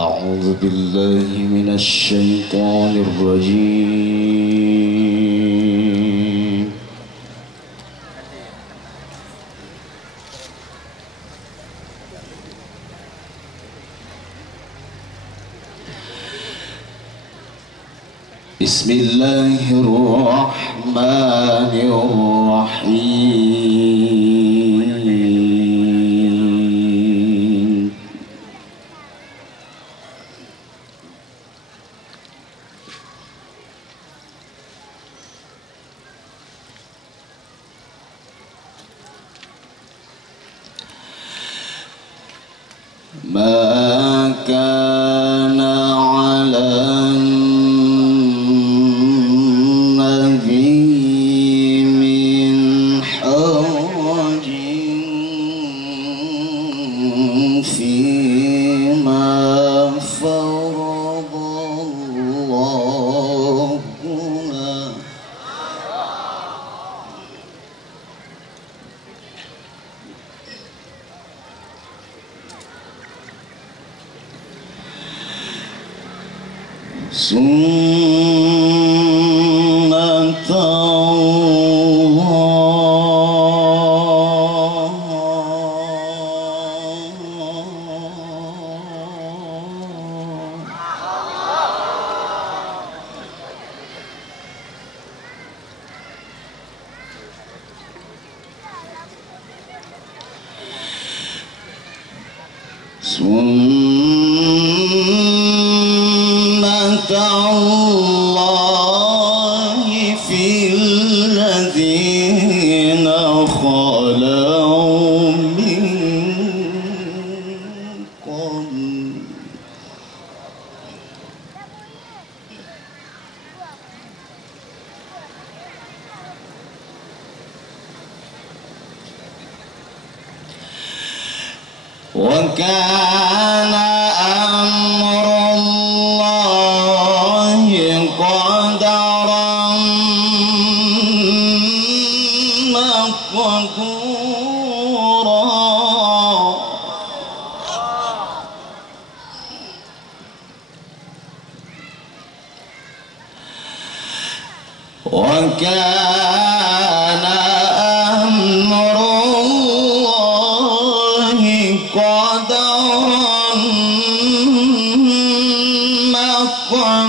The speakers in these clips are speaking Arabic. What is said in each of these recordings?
أعوذ بالله من الشيطان الرجيم. بسم الله الرحمن الرحيم. ما كان على النبي من حرج فيما فرض الله له. سنة الله في الذين خلوا من قبل. وكان أمر الله قدرا مقدورا. وكان أمر الله قدرا مقدورا.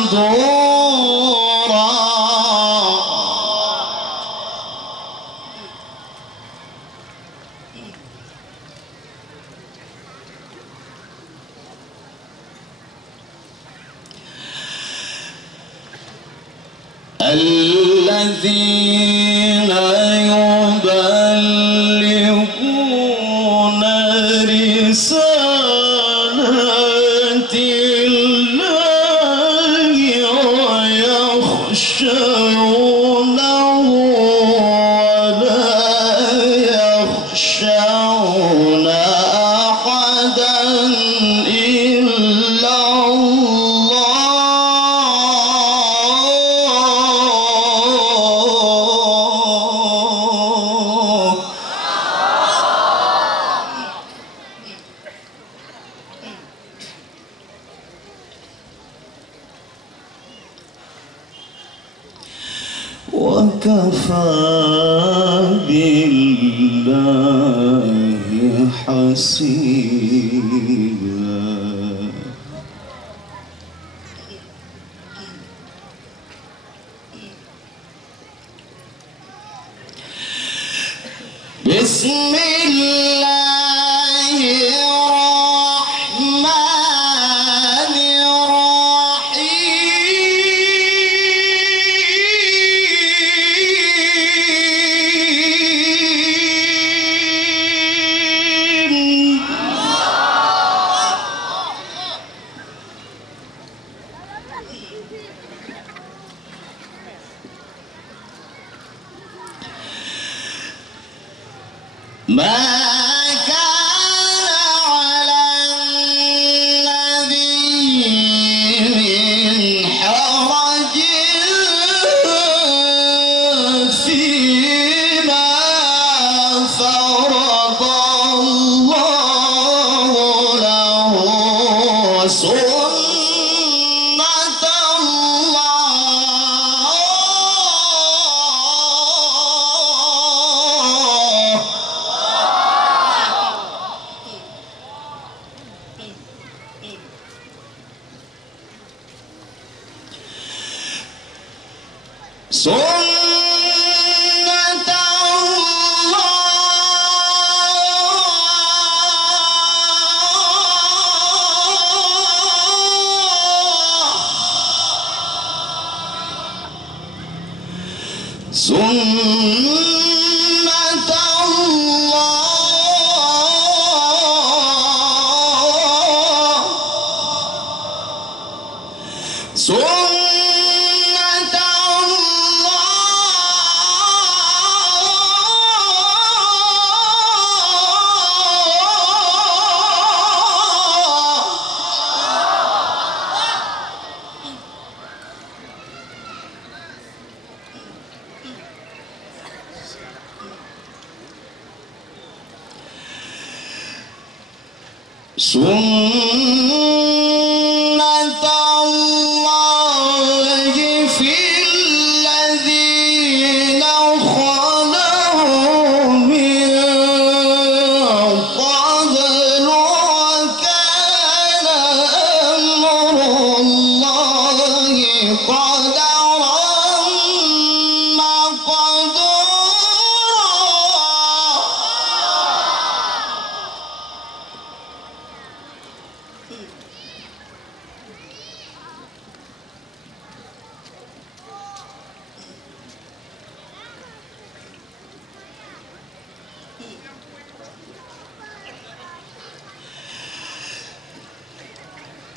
الذين يبلغون رسالات الله ويخشونه ولا يخشون أحدا إلا الله. وكفى بالله حسيبا. بسم الله الرحمن الرحيم. ما كان على النبي من حرج فيما فرض الله له.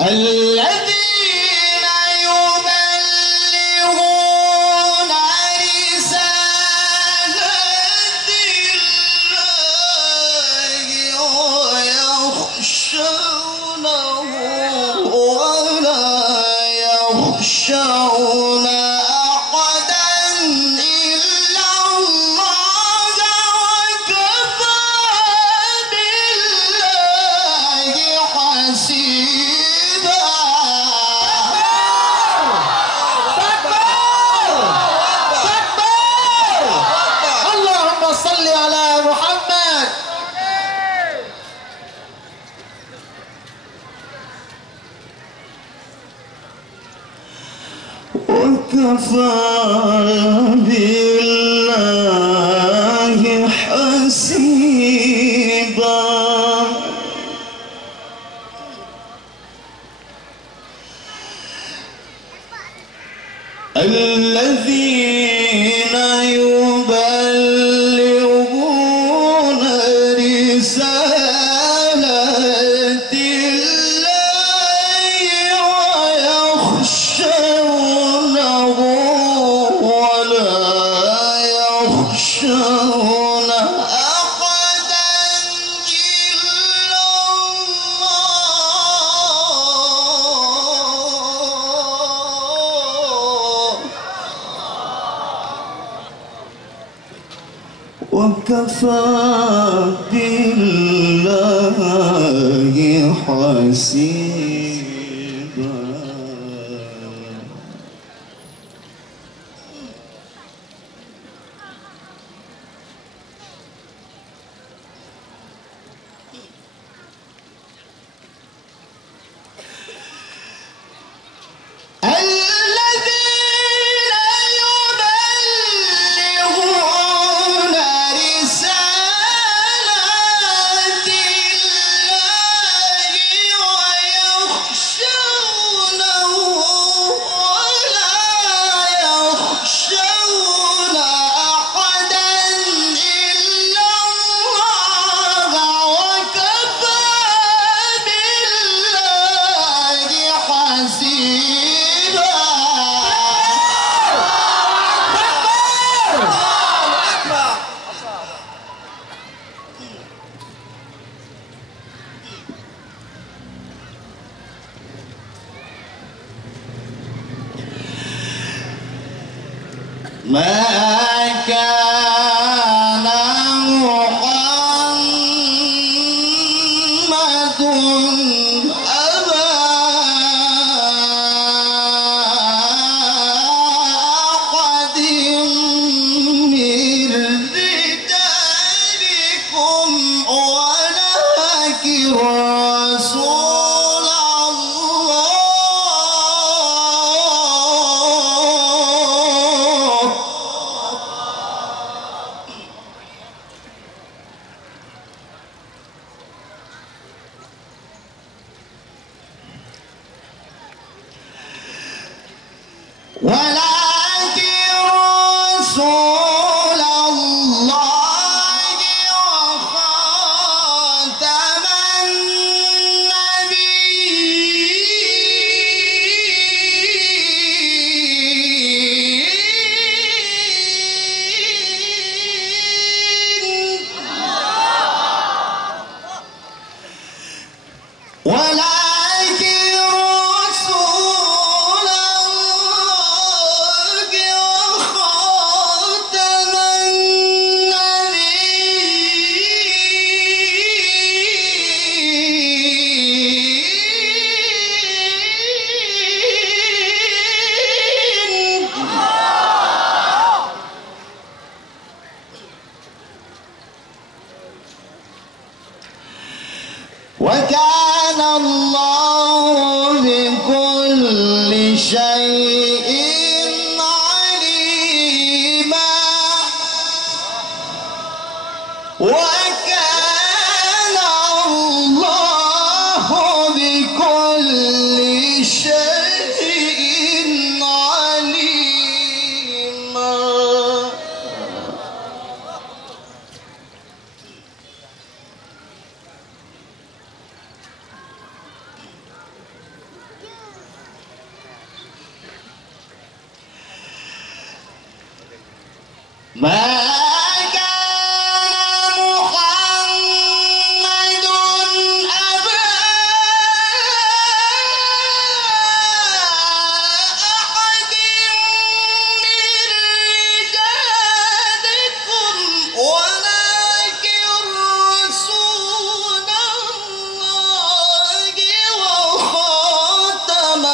الذين يبلغون رسالات الله ويخشونه ولا يخشون أحدا إلا الله وكفى بالله حسيبا. صل على محمد. وكفى بالله حسيبا. الذين يبلغون رسالات الله ويخشونه ولا يخشون أحدا إلا الله وكفى بالله حسيبا. ما كان محمد أبا أحد من رجالكم ولكن رسول الله ولكن رسول الله وخاتم النبيين ولكن رسول الله وخاتم النبيين وكان الله بكل شيء عليما وكان الله بكل شيء عليما ما كان محمد أبا أحد من رجالكم ولكن رسول الله وخاتم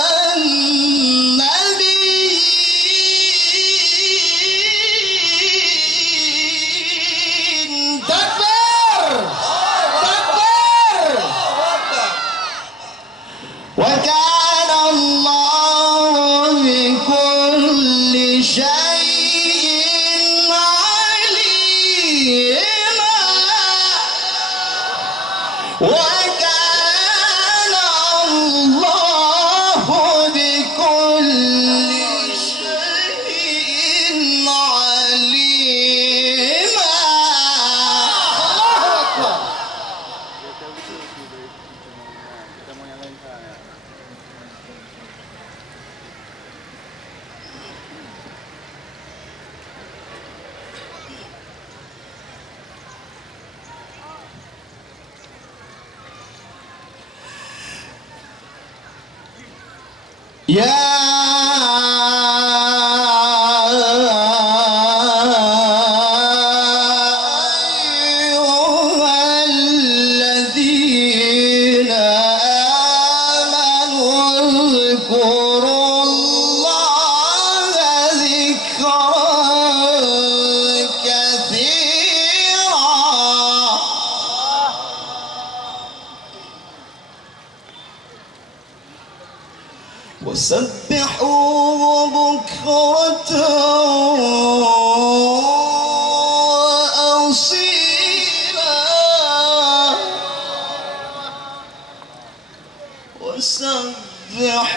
النبيين تكبر تكبر وكان الله بكل شيء عليما وكان الله بكل شيء عليما الله أكبر يا أيها الذين آمنوا اذكروا الله ذكرا كثيرا وسبحوه بكرة وأصيلا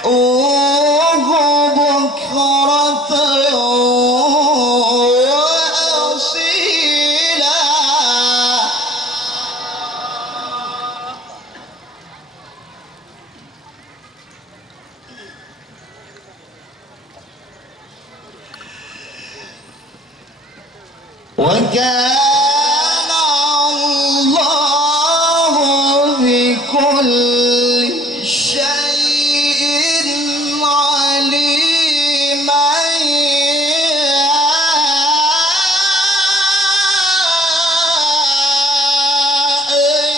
وسبحوه بكرة وأصيلا وكان الله بكل شيء عليما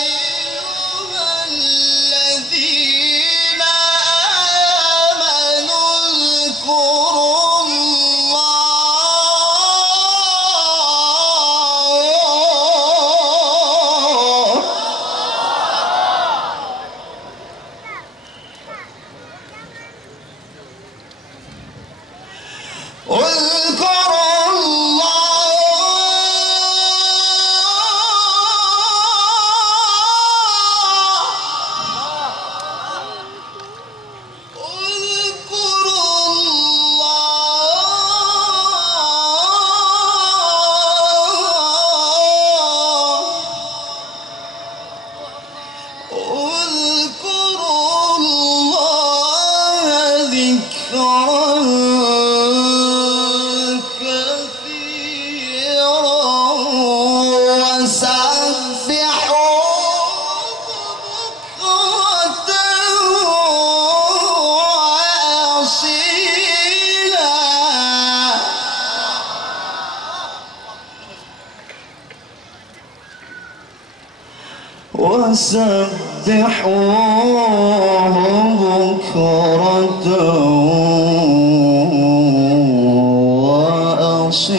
أيها الذين آمنوا اذكروا اذكروا الله وسبحوه بكرة وأصيلا.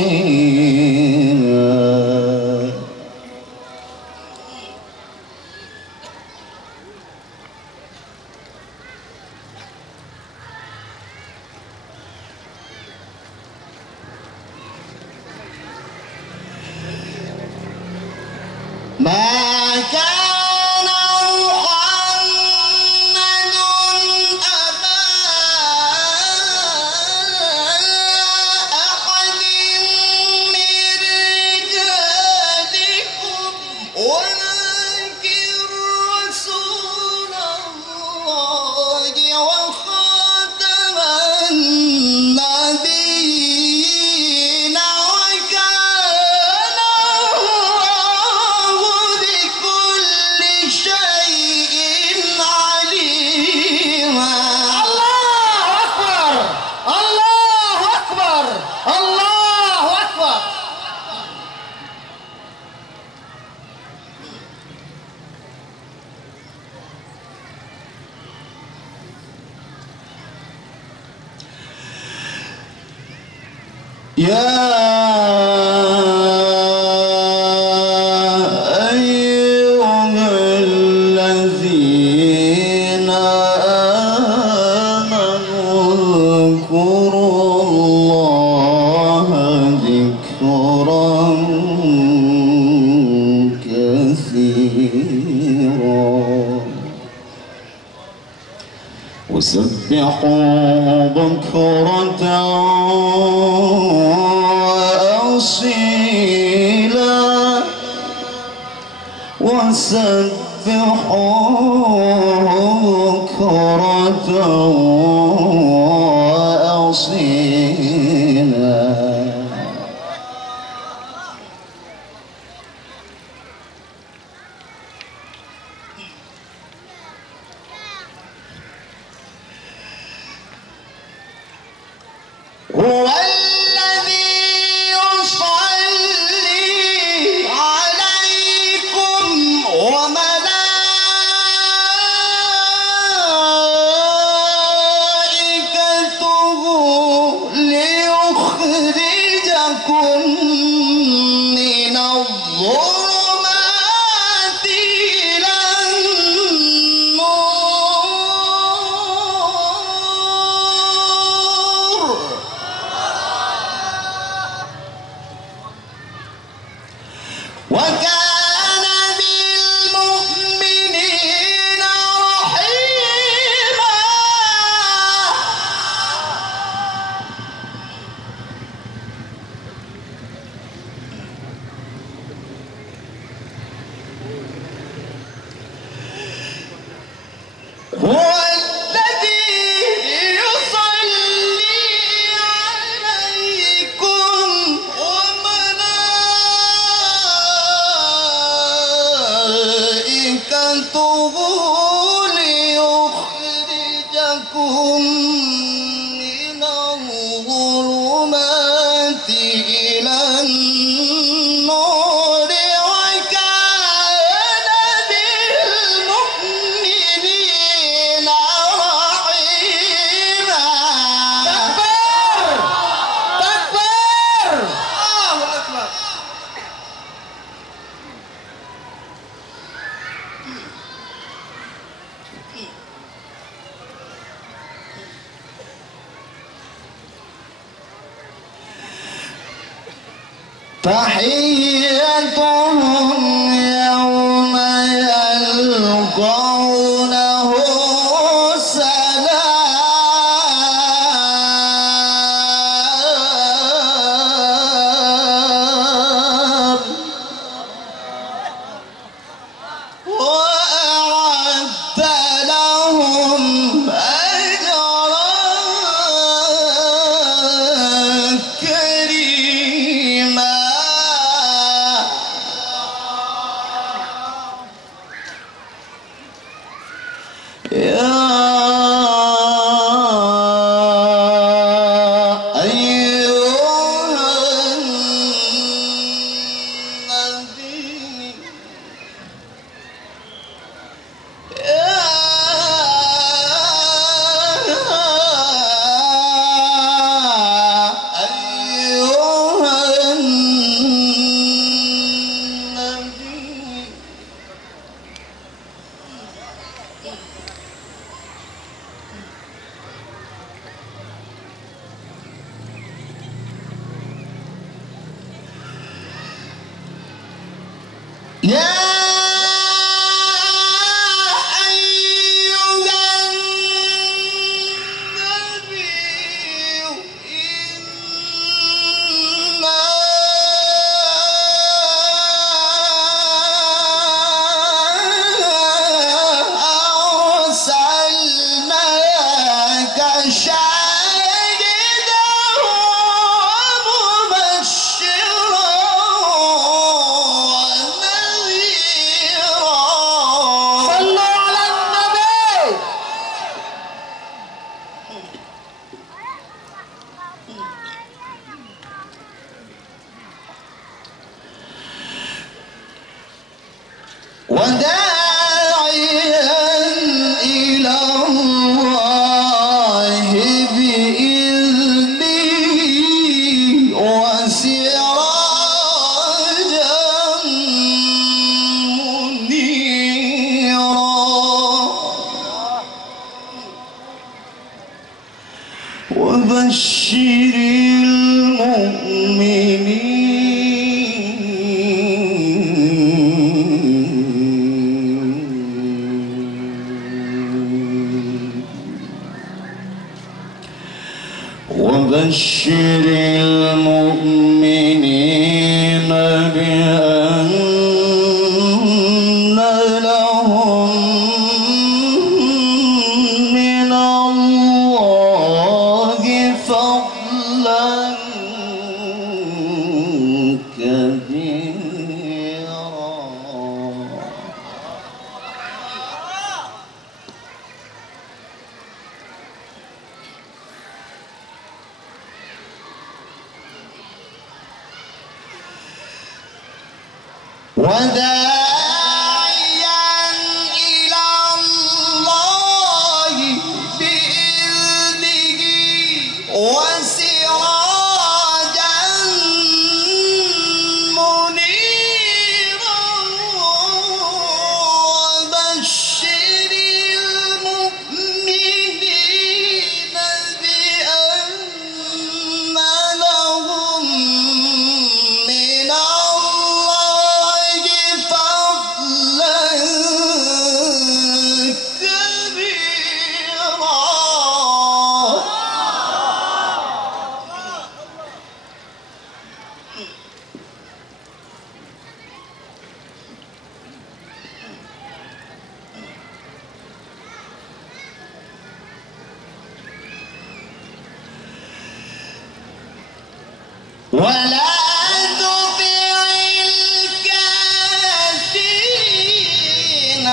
ما كان محمد أبا أحد من رجالكم ولكن رسول الله وخاتم النبيين وكان الله بكل شيء عليما. الله أكبر الله أكبر الله أكبر. يا أيها الذين آمنوا اذكروا الله ذكرا كثيرا وسبحوه بكرة وأصيلا وسبحوه بكرة وأصيلا. هو الذي يصلي عليكم وملائكته ليخرجكم من الظلمات إلى النور وكان بالمؤمنين رحيما. هو الذي يصلي عليكم وملائكته ليخرجكم من الظلمات إلى النور وكان بالمؤمنين رحيما. تكبير تكبير. الله أكبر. تحيتهم يوم يلقونه سلام وأعد لهم أجرا يا أيها النبي إنا أرسلناك شاهدا ومبشرا ونذيرا. صلوا على النبي. وداعيا إلى الله بإذنه وسراجا منيرا. وبشر المؤمنين وبشر المؤمنين بأن لهم من الله فضلا كبيرا. وداعيا إلى الله بإذنه وسراجا منيرا. وبشر المؤمنين بأن لهم من الله فضلا كبيرا. ولا تطع الكافرين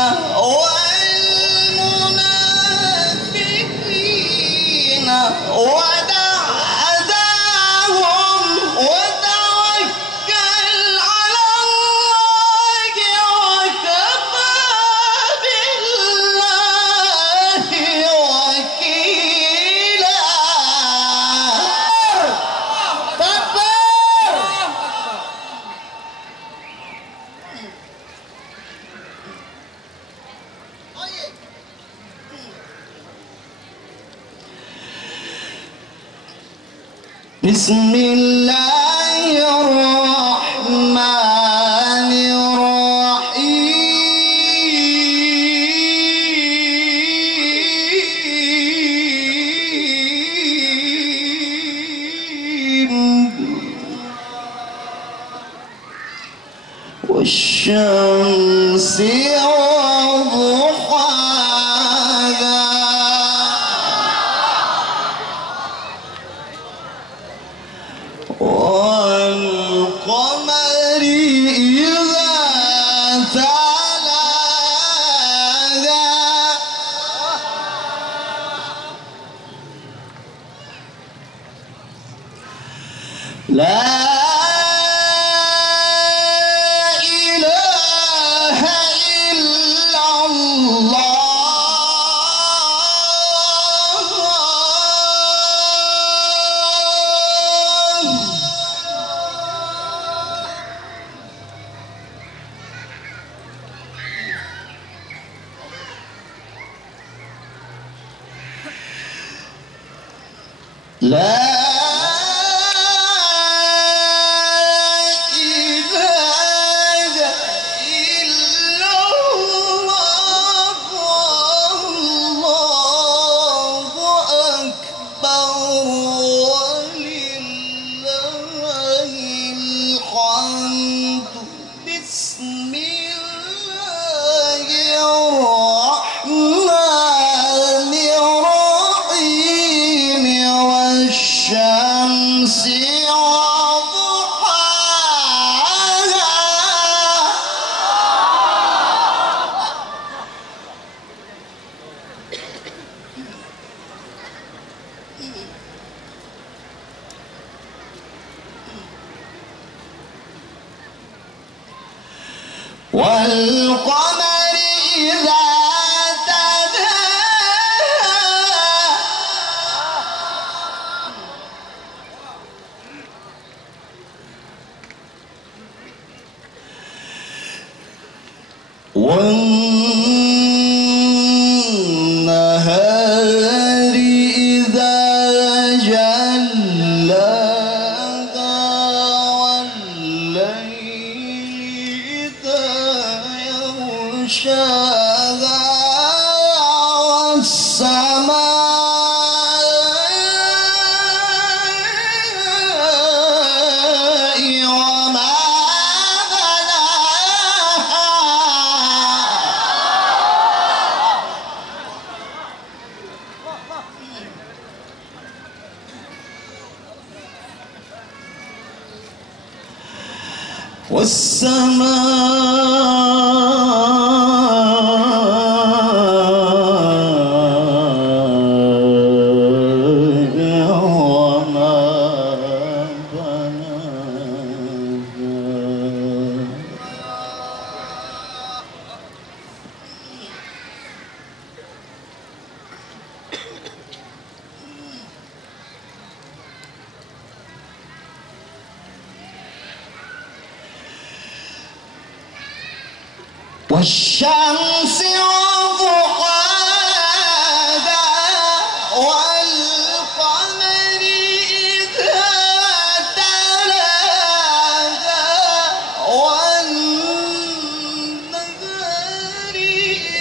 والمنافقين ودع أذاهم وتوكل على الله وكفى بالله وكيلا. تكبير. بسم الله الرحمن الرحيم. والشمس وضحاها والقمر إذا تلاها لا إله إلا الله. لا إله والقمر إذا والنهار إذا جلاها والليل إذا يغشاها والسماء وما والسماء وما والشمس وضحاها والقمر إذا تلاها والنهار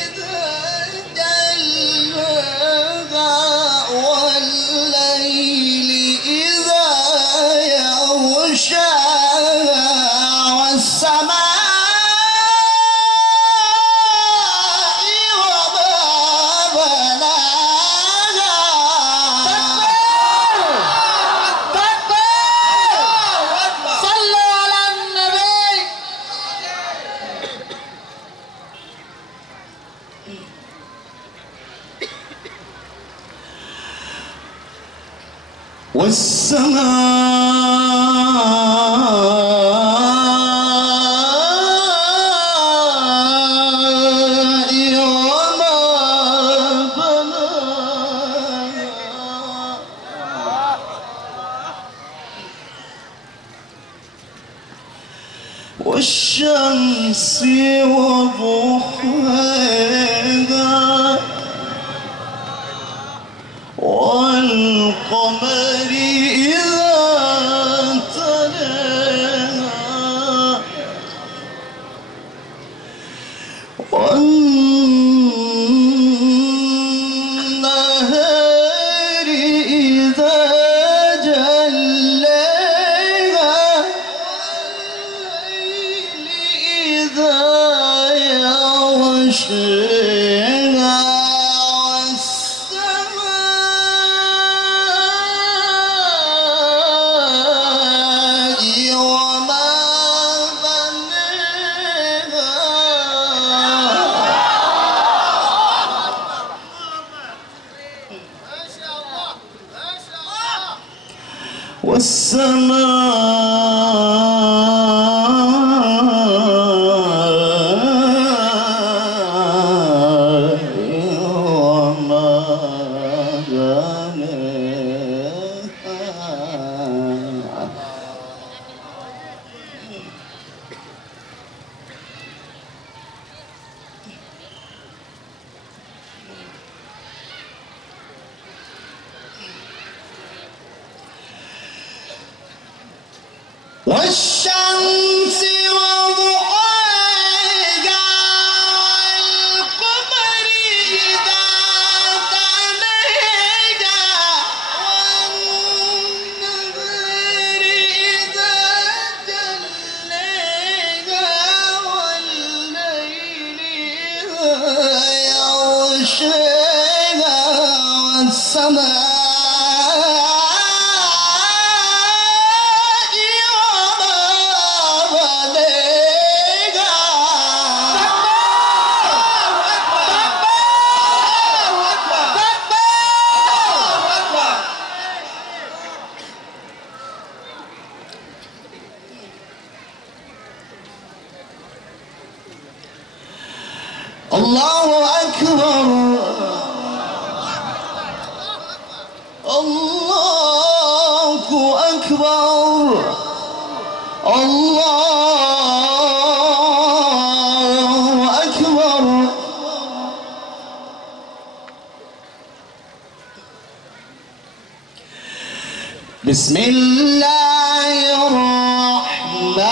إذا جلاها والليل إذا يغشاها والسماء والسماء وما بناها والشمس وضحاها والقمر إذا تلاها والنهار إذا جلاها والليل إذا يغشاها والسماء وما بناها والشمس وضحاها والقمر إذا تلاها والنهار إذا جلاها والليل إذا يغشاها والسماء الله أكبر الله أكبر. بسم الله الرحمن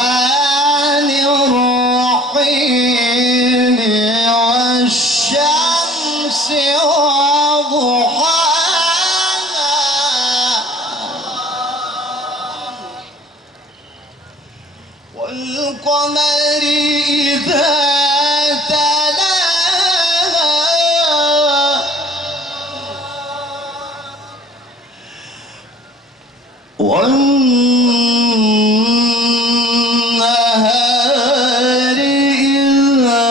الرحيم والشمس وضحاها والقمر إذا تلاها والنهار إذا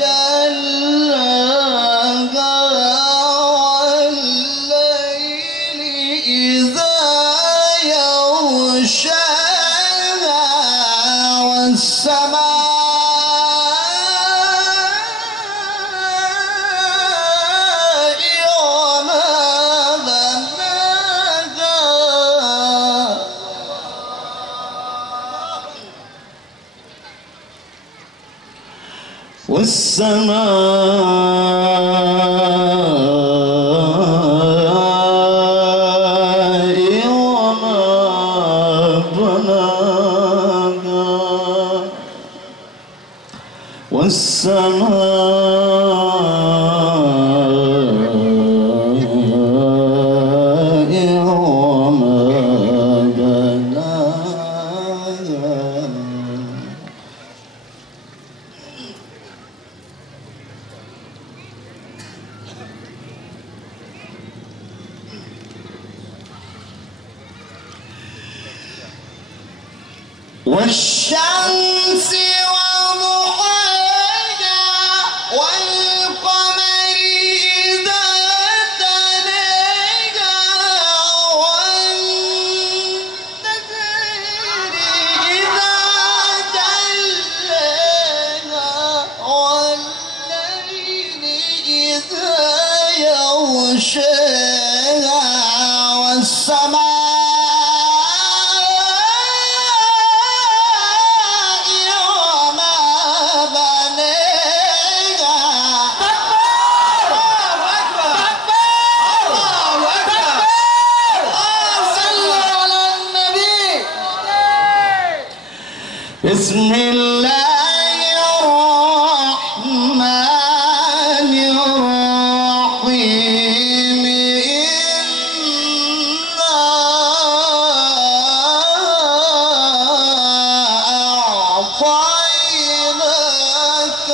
جلاها والليل إذا يغشاها والسماء وما بناها والسماء وما بناها والسماء وما بناها والشمس وضحاها والقمر إذا تلاها والنهار إذا جلاها والليل إذا يغشاها والسماء بسم الله الرحمن الرحيم إنا أعطيناك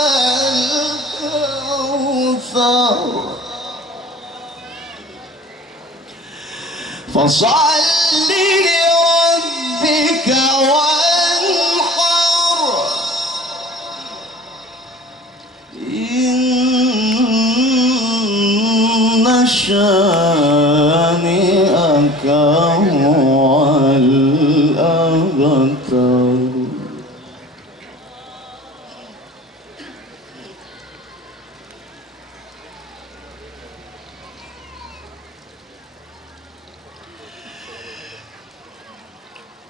الكوثر فصل لربك إن شانئك هو الأبتر.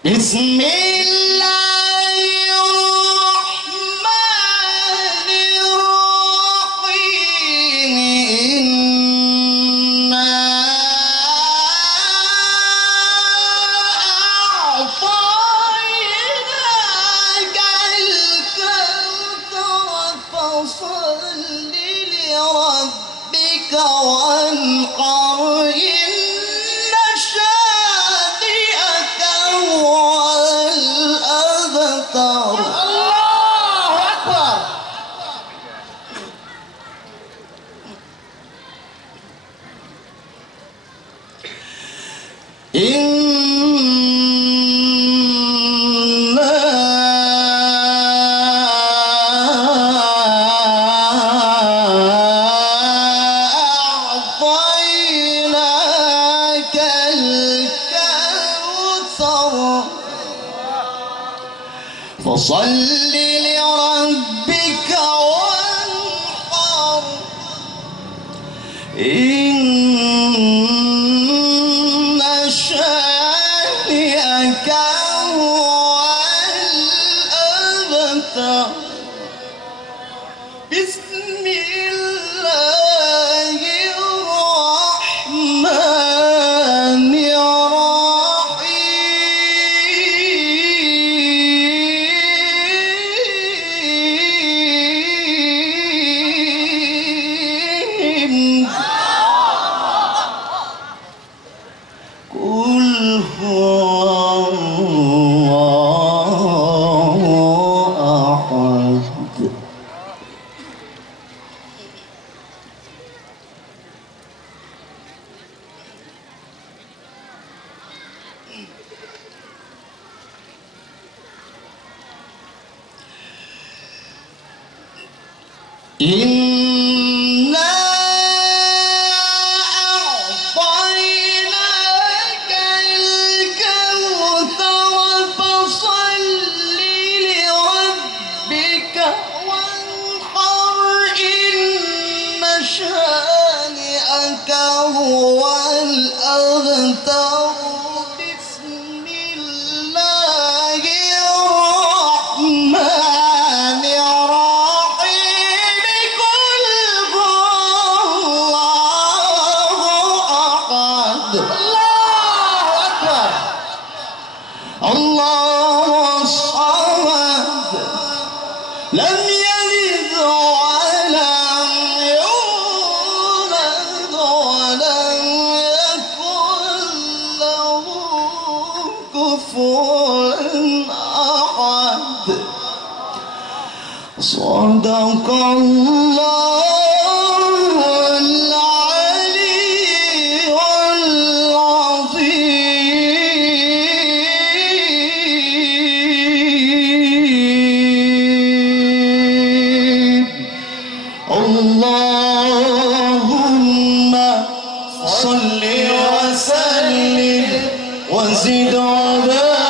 بسم الله الرحمن الرحيم إنا أعطيناك الكوثر فصل لربك وانحر إن شانئك هو الأبتر. الله أكبر. إنا أعطيناك الكوثر فصل لربك وانحر إن إنا أعطيناك الكوثر فصل لربك وانحر إن شانئك هو الأبتر. بسم الله الرحمن الرحيم. قل هو الله أحد الله أكبر. الله الصمد لم يلد ولم يولد ولم يكن له كفوا أحد. صدق الله العلي العظيم. اللهم صل وسلم وزد وبارك